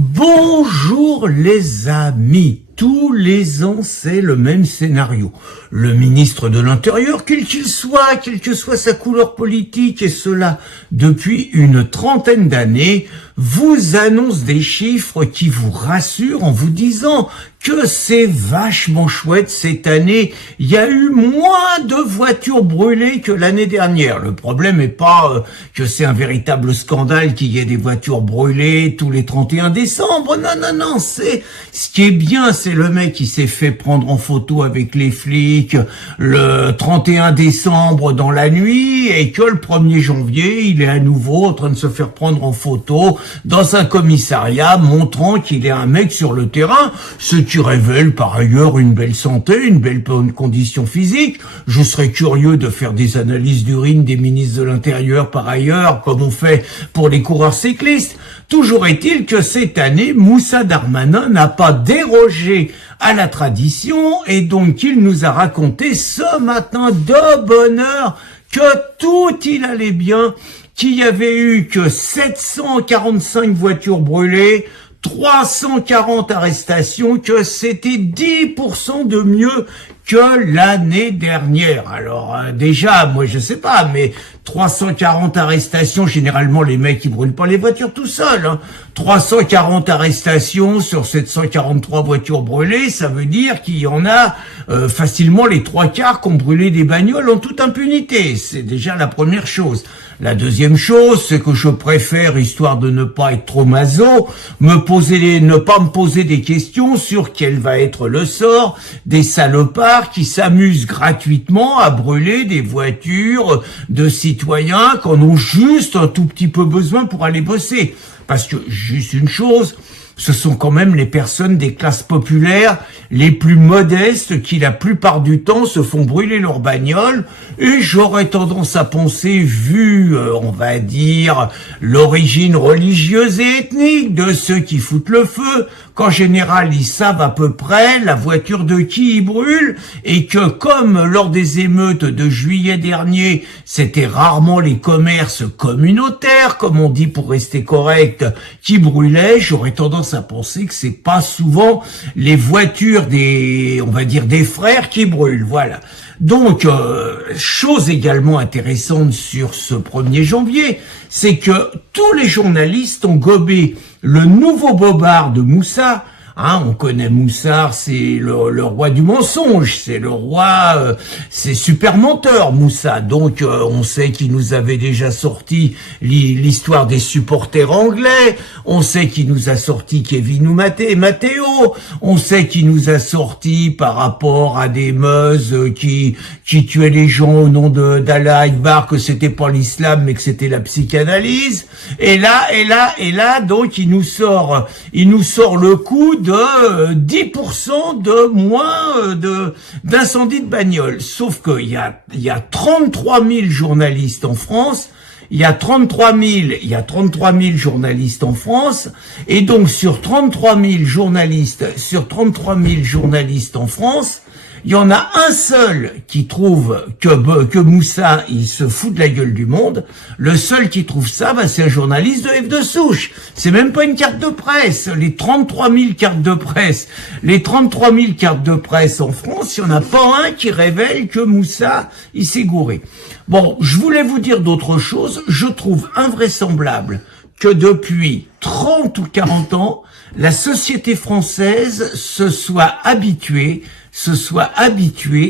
Bonjour les amis, tous les ans c'est le même scénario. Le ministre de l'Intérieur, quel que soit sa couleur politique, et cela depuis une trentaine d'années, vous annonce des chiffres qui vous rassurent en vous disant que c'est vachement chouette cette année. Il y a eu moins de voitures brûlées que l'année dernière. Le problème n'est pas que c'est un véritable scandale qu'il y ait des voitures brûlées tous les 31 décembre. Non, c'est ce qui est bien, c'est le mec qui s'est fait prendre en photo avec les flics le 31 décembre dans la nuit et que le 1er janvier, il est à nouveau en train de se faire prendre en photo dans un commissariat montrant qu'il est un mec sur le terrain, ce qui révèle par ailleurs une belle santé, une belle bonne condition physique. Je serais curieux de faire des analyses d'urine des ministres de l'Intérieur par ailleurs, comme on fait pour les coureurs cyclistes. Toujours est-il que cette année, Moussa Darmanin n'a pas dérogé à la tradition et donc il nous a raconté ce matin de bonne heure que tout il allait bien, qu'il y avait eu que 745 voitures brûlées, 340 arrestations, que c'était 10% de mieux que l'année dernière. Alors déjà, moi je sais pas, mais 340 arrestations, généralement les mecs ils brûlent pas les voitures tout seuls. 340 arrestations sur 743 voitures brûlées, ça veut dire qu'il y en a facilement les 3/4 qui ont brûlé des bagnoles en toute impunité. C'est déjà la première chose. La deuxième chose, c'est que je préfère, histoire de ne pas être trop maso, ne pas me poser des questions sur quel va être le sort des salopards qui s'amusent gratuitement à brûler des voitures de citoyens qui en ont juste un tout petit peu besoin pour aller bosser. Parce que, juste une chose, ce sont quand même les personnes des classes populaires les plus modestes qui, la plupart du temps, se font brûler leur bagnole. Et j'aurais tendance à penser, vu, on va dire, l'origine religieuse et ethnique de ceux qui foutent le feu, qu'en général, ils savent à peu près la voiture de qui ils brûlent, et que comme lors des émeutes de juillet dernier, c'était rarement les commerces communautaires, comme on dit pour rester correct, qui brûlaient, j'aurais tendance à penser que c'est pas souvent les voitures des, on va dire, des frères qui brûlent, voilà. Donc, chose également intéressante sur ce 1er janvier, c'est que tous les journalistes ont gobé le nouveau bobard de Moussa. On connaît Moussa, c'est le roi du mensonge, c'est le roi, c'est super menteur Moussa. Donc on sait qu'il nous avait déjà sorti l'histoire des supporters anglais, on sait qu'il nous a sorti Kevin ou Matteo, on sait qu'il nous a sorti par rapport à des meuzes qui tuaient les gens au nom d'Allah Akbar, que c'était pas l'islam mais que c'était la psychanalyse. Et là, donc il nous sort le coup de 10% de moins d'incendie de bagnole. Sauf qu'il y a 33 000 journalistes en France. Il y a 33 000 journalistes en France. Et donc, sur 33 000 journalistes en France, il y en a un seul qui trouve que Moussa, il se fout de la gueule du monde. Le seul qui trouve ça, c'est un journaliste de F de souche. C'est même pas une carte de presse. Les 33 000 cartes de presse en France, il y en a pas un qui révèle que Moussa, il s'est gouré. Bon, je voulais vous dire d'autres choses. Je trouve invraisemblable que depuis 30 ou 40 ans, la société française se soit habituée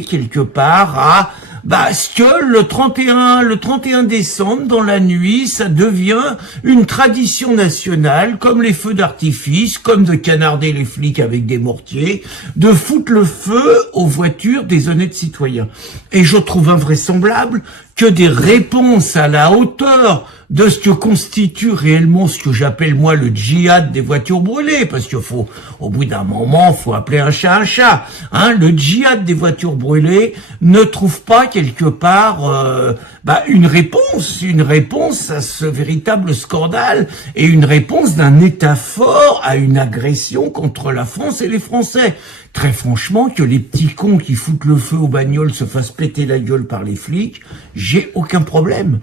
quelque part à ce que le 31 décembre dans la nuit, ça devient une tradition nationale, comme les feux d'artifice, comme de canarder les flics avec des mortiers, de foutre le feu aux voitures des honnêtes citoyens. Et je trouve invraisemblable que des réponses à la hauteur de ce que constitue réellement ce que j'appelle moi le djihad des voitures brûlées, parce qu'il faut, au bout d'un moment, faut appeler un chat un chat. Le djihad des voitures brûlées ne trouve pas quelque part une réponse à ce véritable scandale et une réponse d'un État fort à une agression contre la France et les Français. Très franchement, que les petits cons qui foutent le feu aux bagnoles se fassent péter la gueule par les flics, j'ai aucun problème.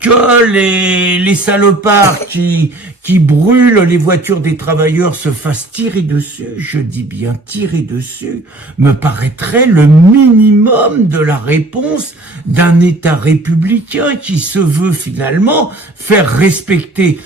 que les salopards qui brûlent les voitures des travailleurs se fassent tirer dessus, je dis bien tirer dessus, me paraîtrait le minimum de la réponse d'un État républicain qui se veut finalement faire respecter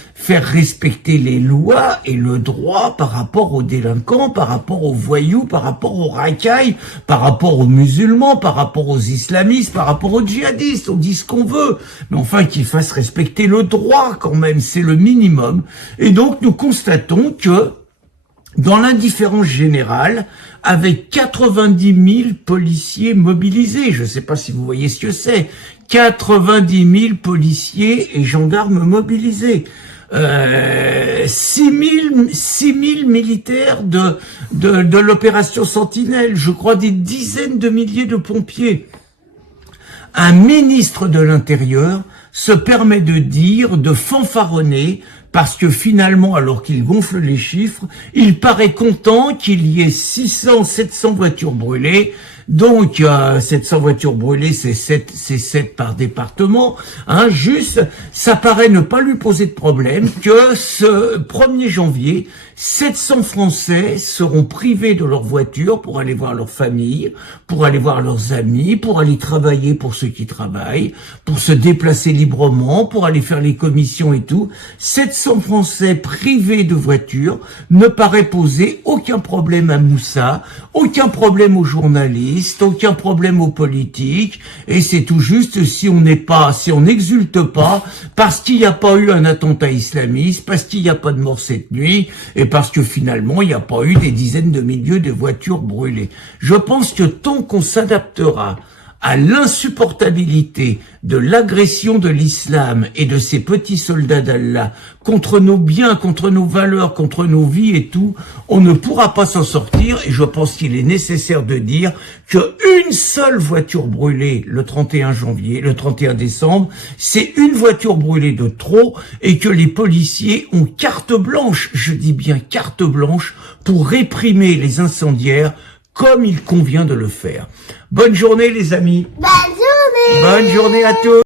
les lois et le droit par rapport aux délinquants, par rapport aux voyous, par rapport aux racailles, par rapport aux musulmans, par rapport aux islamistes, par rapport aux djihadistes. On dit ce qu'on veut, mais enfin qu'ils fassent respecter le droit quand même, c'est le minimum. Et donc nous constatons que dans l'indifférence générale, avec 90 000 policiers mobilisés, je ne sais pas si vous voyez ce que c'est, 90 000 policiers et gendarmes mobilisés, 6 000 militaires de l'opération Sentinelle, je crois des dizaines de milliers de pompiers. Un ministre de l'Intérieur se permet de dire, de fanfaronner, parce que finalement, alors qu'il gonfle les chiffres, il paraît content qu'il y ait 600, 700 voitures brûlées. Donc, 700 voitures brûlées, c'est 7 par département. Juste, ça paraît ne pas lui poser de problème que ce 1er janvier, 700 Français seront privés de leur voiture pour aller voir leur famille, pour aller voir leurs amis, pour aller travailler pour ceux qui travaillent, pour se déplacer librement, pour aller faire les commissions et tout. 700 Français privés de voiture ne paraît poser aucun problème à Moussa, aucun problème aux journalistes, aucun problème aux politiques, et c'est tout juste si on n'exulte pas, parce qu'il n'y a pas eu un attentat islamiste, parce qu'il n'y a pas de mort cette nuit, et parce que finalement, il n'y a pas eu des dizaines de milliers de voitures brûlées. Je pense que tant qu'on s'adaptera à l'insupportabilité de l'agression de l'islam et de ces petits soldats d'Allah contre nos biens, contre nos valeurs, contre nos vies et tout, on ne pourra pas s'en sortir. Et je pense qu'il est nécessaire de dire qu'une seule voiture brûlée le 31 décembre, c'est une voiture brûlée de trop et que les policiers ont carte blanche, je dis bien carte blanche, pour réprimer les incendiaires comme il convient de le faire. Bonne journée les amis. Bonne journée. Bonne journée à tous.